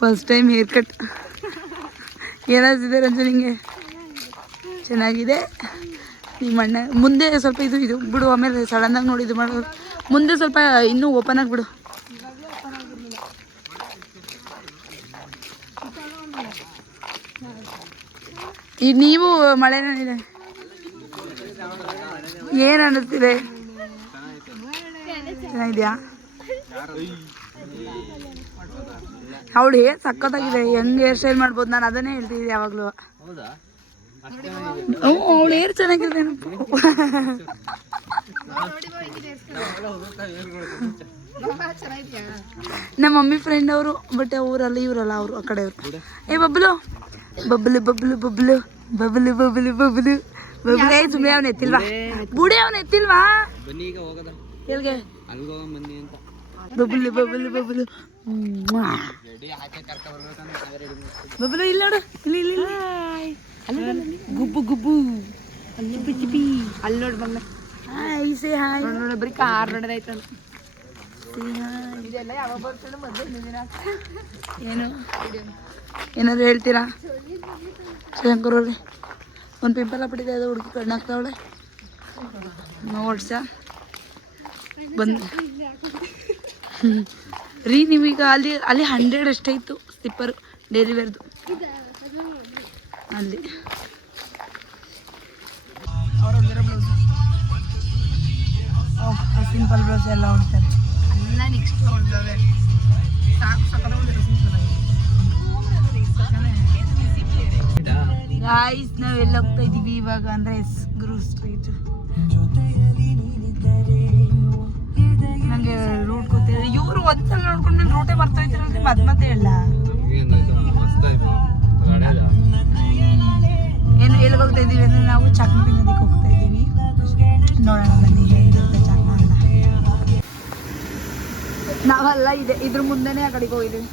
First time hair cut. ಏನಾಗ್ತಿದೆ ರಂಜು ನಿಂಗೆ? ಚೆನ್ನಾಗಿದೆ. ನಿಮ್ಮ ಅಣ್ಣ ಮುಂದೆ ಸ್ವಲ್ಪ ಇದು ಬಿಡು, ಆಮೇಲೆ ಸಡನ್ನಾಗಿ ನೋಡಿ ಇದು ಮಾಡೋದು. ಮುಂದೆ ಸ್ವಲ್ಪ ಇನ್ನೂ ಓಪನ್ ಆಗಿಬಿಡು. ಈಗ ನೀವು ಮಳೆನಿದೆ ಏನು ಅನ್ನಿಸ್ತಿದೆ? ಚೆನ್ನಾಗಿದೆಯಾ? ಅವಳು ಸಖತ್ತಾಗಿದೆ. ಹೆಂಗೆ ಹೇರ್ ಸ್ಟೈಲ್ ಮಾಡ್ಬೋದು, ನಾನು ಅದನ್ನೇ ಹೇಳ್ತಿದ್ದೆ ಯಾವಾಗಲೂ. ಅವಳು ಹೇರ್ ಚೆನ್ನಾಗಿದೆ. ನಮ್ಮ ಮಮ್ಮಿ ಫ್ರೆಂಡ್ ಅವರು, ಬಟ್ ಅವರಲ್ಲ ಇವರಲ್ಲ, ಅವರು ಆ ಕಡೆಯವರು. ಏ ಬಬ್ಲು ಬಬ್ಲು ಬಬ್ಲು ಬಬ್ಲು ಬಬ್ಲು ಬಬ್ಲು ಬಬ್ಲು ಬಬ್ಲು. ಸುಮ್ಮನೆ ಅವನು ಎತ್ತಿಲ್ವಾ? ಬುಡಿ ಅವನು ಎತ್ತಿಲ್ವಾ? ಎಲ್ಗೆ ಬಬ್ಲು ಬಬ್ಲು ಬಬ್ಲು ಬಬ್ಲು. ಇಲ್ಲ ನೋಡು, ಇಲ್ಲಿ ಇಲ್ಲಿ ಗುಬ್ಬು ಗುಬ್ಬು ಚಿಪ್ಪಿ ಚಿಪ್ಪಿ. ಅಲ್ಲಿ ನೋಡಿ ಬಂದ. Hi say hi. ನೋಡಿ ಬರೀ ಕಾರ್ ನಡೆದೈತೆ. ಇದೆಲ್ಲ ಯಾವಾಗ ಬರ್ತದೆ ಮದುವೆ ದಿನ? ಏನು ಏನಾದ್ರು ಹೇಳ್ತೀರಾ ಶಂಕರ್ ಅವ್ರಿ? ಒಂದು ಪಿಂಪಲ್ ಹಾಕ್ಬಿಟ್ಟಿದೆ, ಅದು ಹುಡುಗಿ ಕಣ್ಣಾಗ್ತಾವಳೆ ನೋಡ್ಸ ಬಂದು ರೀ. ನೀವೀಗ ಅಲ್ಲಿ 100 ಅಷ್ಟೇ ಇತ್ತು ಸ್ಲಿಪ್ಪರು ಡೈಲಿ ವೇರ್ದು ಅಲ್ಲಿ. ಸಿಂಪಲ್ ಬ್ಲೌಸ್ ಎಲ್ಲ ಹೊಡ್ತಾರೆ. ಎಲ್ಲ ನೆಕ್ಸ್ಟ್ ಹೊಡ್ತವೆ. ಸಾಕು ಗಾಯ್ಸ್, ನಾವು ಎಲ್ಲ ಹೋಗ್ತಾ ಇದೀವಿ ಇವಾಗ ಅಂದ್ರೆ ಗುರು ಸ್ಟ್ರೀಟ್. ನಂಗೆ ರೂಟ್ ಗೊತ್ತಿಲ್ಲ. ಇವರು ಒಂದ್ಸಲ ನೋಡ್ಕೊಂಡ್ಮೇಲೆ ರೂಟೇ ಬರ್ತೋಯ್ತಿರಲ್ರಿ, ಮತ್ತೆ ಹೇಳ ಏನು ಎಲ್ಲಿಗೆ ಹೋಗ್ತಾ ಇದೀವಿ ಅಂದ್ರೆ ನಾವು ಚಾಕ್ಮಂಡಿ ನದಿಗೆ ಹೋಗ್ತಾ ಇದೀವಿ. ನೋಡೋಣ ಬನ್ನಿ ಹೇಗಿರುತ್ತೆ ಚಾಕ್ಮಂಡಿ. ನಾವೆಲ್ಲ ಇದ್ರ ಮುಂದೆನೇ ಆ ಕಡೆಗೆ ಹೋಗಿದ್ದೀವಿ.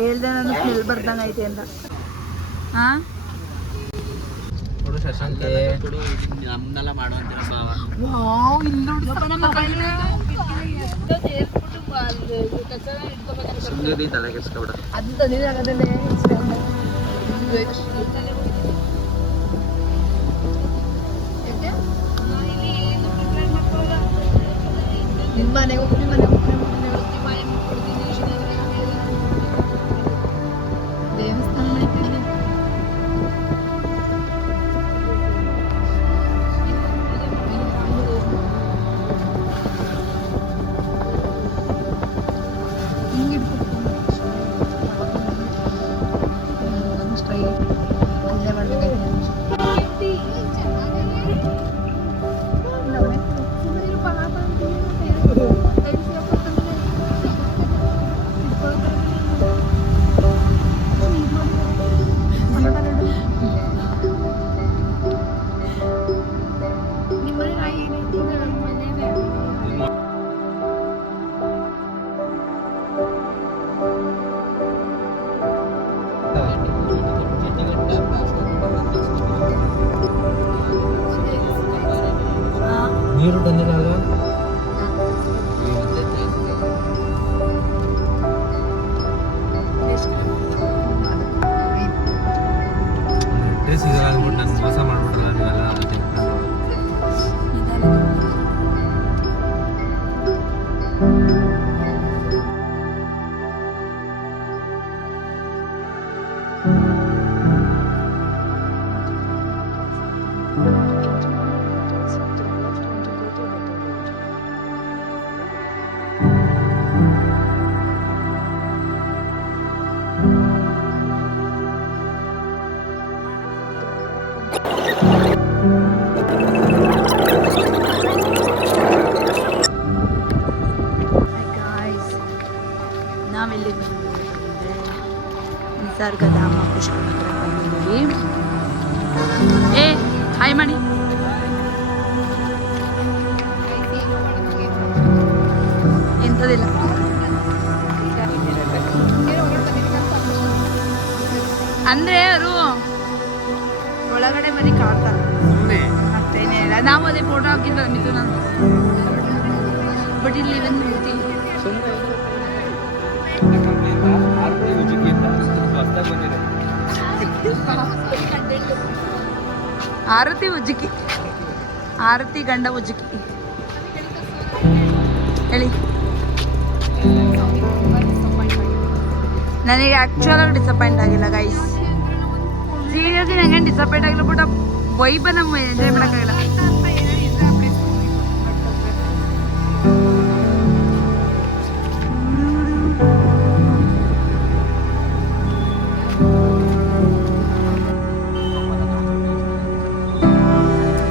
ಹೇಳ್ದೆ ನಾನು ಸ್ಮೆಲ್ ಬರ್ದಂಗೆ ಐತೆ ಅಂತ. ಹಾಂ ನಿಮ್ಮ ಮನೆಗೆ ಹೋಗಿ ದೇವಸ್ಥಾನ ಐತೆ. ನೀರು ಬಂದಿಲ್ಲ ಅಲ್ವಾ? ಅಡ್ರೆಸ್ ಇದೆ ಅಂದ್ಬಿಟ್ಟು ನಾನು ಮೋಸ ಮಾಡ್ಬಿಟ್ರಲ್ಲ ನೀವೆಲ್ಲ. ನಾವೆಲ್ಲಿ ನಿಸರ್ಗಧಾಮ ಪುಷ್ಕರ ಬಂದಿದ್ದೀವಿ. ಏ ಹಾಯ್ ಮಾಡಿ. ಎಂಥದಿಲ್ಲ. ಅಂದ್ರೆ ಅವರು ಒಳಗಡೆ ಬರೀ ಕಾಡ್ತಾರೆ, ಮತ್ತೇನೇ ಇಲ್ಲ. ನಾವು ಅದೇ ಫೋಟೋ ಹಾಕಿದ್ವಿ ಮಿಥುನ್. ಬಟ್ ಇಲ್ಲಿ ಒಂದು ಮೂರ್ತಿ ಆರತಿ ಉಜ್ಜುಕಿ ಅಂತ ಹೊಸ್ದಾಗಿ ಬಂದಿದೆ. ಆರತಿ ಉಜ್ಜುಕಿ, ಆರತಿ ಗಂಡ ಉಜ್ಜುಕಿ ಹೇಳಿ. ನನಗೆ ಆ್ಯಕ್ಚುಲ್ ಆಗಿ ಡಿಸಪಾಯಿಂಟ್ ಆಗಿಲ್ಲ ಗೈಸ್, ಸೀರಿಯಸ್ಲಿ ನನಗೆ ಡಿಸಪಾಯಿಂಟ್ ಆಗಿಲ್ಲ. ಬಟ್ ಆ ವೈಬ ನಮ್ಮ ಎಂಜಾಯ್ ಮಾಡೋಕ್ಕಾಗಿಲ್ಲ.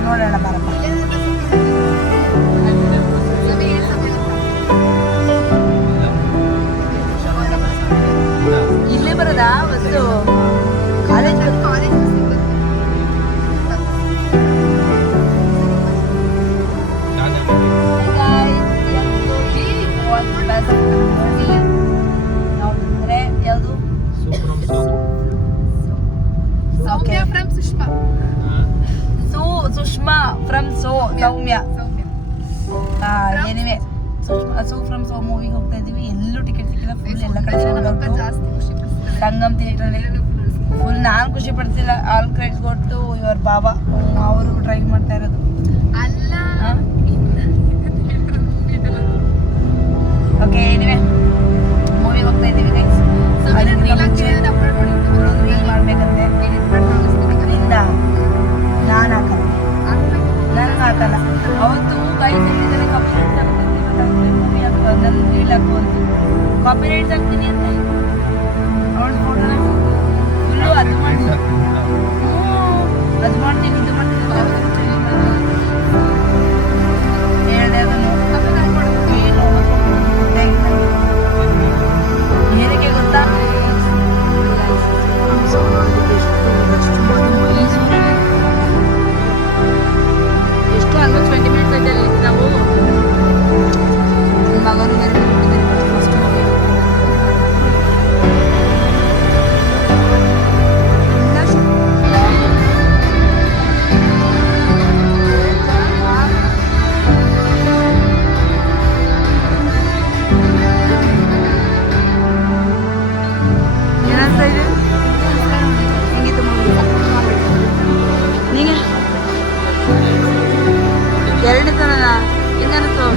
ನೋಡೋಣ ಬರಪ್ಪ. ಇಲ್ಲೇ ಬರೋದಾ ಬಸ್ಸು? ಕಾಲೇಜ್ ಯಾವ್ದಂದ್ರೆ ಯಾವುದು? ಸುಷ್ಮಾ ಫ್ರಮ್ ಸೌಮ್ಯ. ಏನಿವೆ ಫ್ರಮ್ ಸೋ ಮೂವಿಗೆ ಹೋಗ್ತಾ ಇದೀವಿ. ಎಲ್ಲೂ ಟಿಕೆಟ್ ಸಿಕ್ಕಿಲ್ಲ, ಫುಲ್ ಎಲ್ಲ ಕಡೆ ಸಂಗಮ್ ಥಿಯೇಟ್ರಲ್ಲಿ ಫುಲ್. ನಾನು ಖುಷಿ ಪಡ್ತಿಲ್ಲ, ಆಲ್ ಕ್ರೆಡಿಟ್ಸ್ ಕೊಟ್ಟು ಇವರ್ ಬಾಬಾ ಅವರು ಡ್ರೈವ್ ಮಾಡ್ತಾ ಇರೋದು. ಓಕೆ ಏನಿವೆ ಮೂವಿಗೆ ಹೋಗ್ತಾ ಇದೀವಿ ಗೈಸ್. ರೀಲ್ ಮಾಡ್ಬೇಕಂತೆ ನಿಂದ ನಾನು ಹಾಕಲ್ಲ, ನನಗೆ ಹಾಕಲ್ಲ. ಅವತ್ತು ಗೈಸ್ ಹೇಳಿದ್ದಾರೆ ಕಾಪಿರೈಟ್ಸ್ ಆಗ್ತೀನಿ, ಮೂವಿ ಹಾಕೋ ನನ್ನ ರೀಲ್ ಹಾಕೋ ಅಂತ. ಕಾಪಿರೈಟ್ಸ್ ಆಗ್ತೀನಿ ಅಂತ ಅವಳ ಫೋಟೋನ ಫುಲ್ಲು ಅದು ಮಾಡಿ ಅದು ಮಾಡ್ತೀನಿ ಇದು ಮಾಡ್ತೀನಿ ಹೇಳಿದೆ. ಅದನ್ನು ಏನಕ್ಕೆ ಗೊತ್ತಾ? ಎಷ್ಟು ಆಲ್ಮೋಸ್ಟ್ 20 ಮಿನಿಟ್ಸ್ ಆಯ್ತು ಅಲ್ಲಿ ನಾವು. ನನ್ನ ಮಗನು ಫಸ್ಟ್ ಮೂವಿ ಏನಾಗ್ತಾ ಇದೆ? ಹೆಂಗಿತ್ತು ಮೂವಿ? ನೀಗೆ 2 ಸಲ ಹೆಂಗನಿಸ್ತು?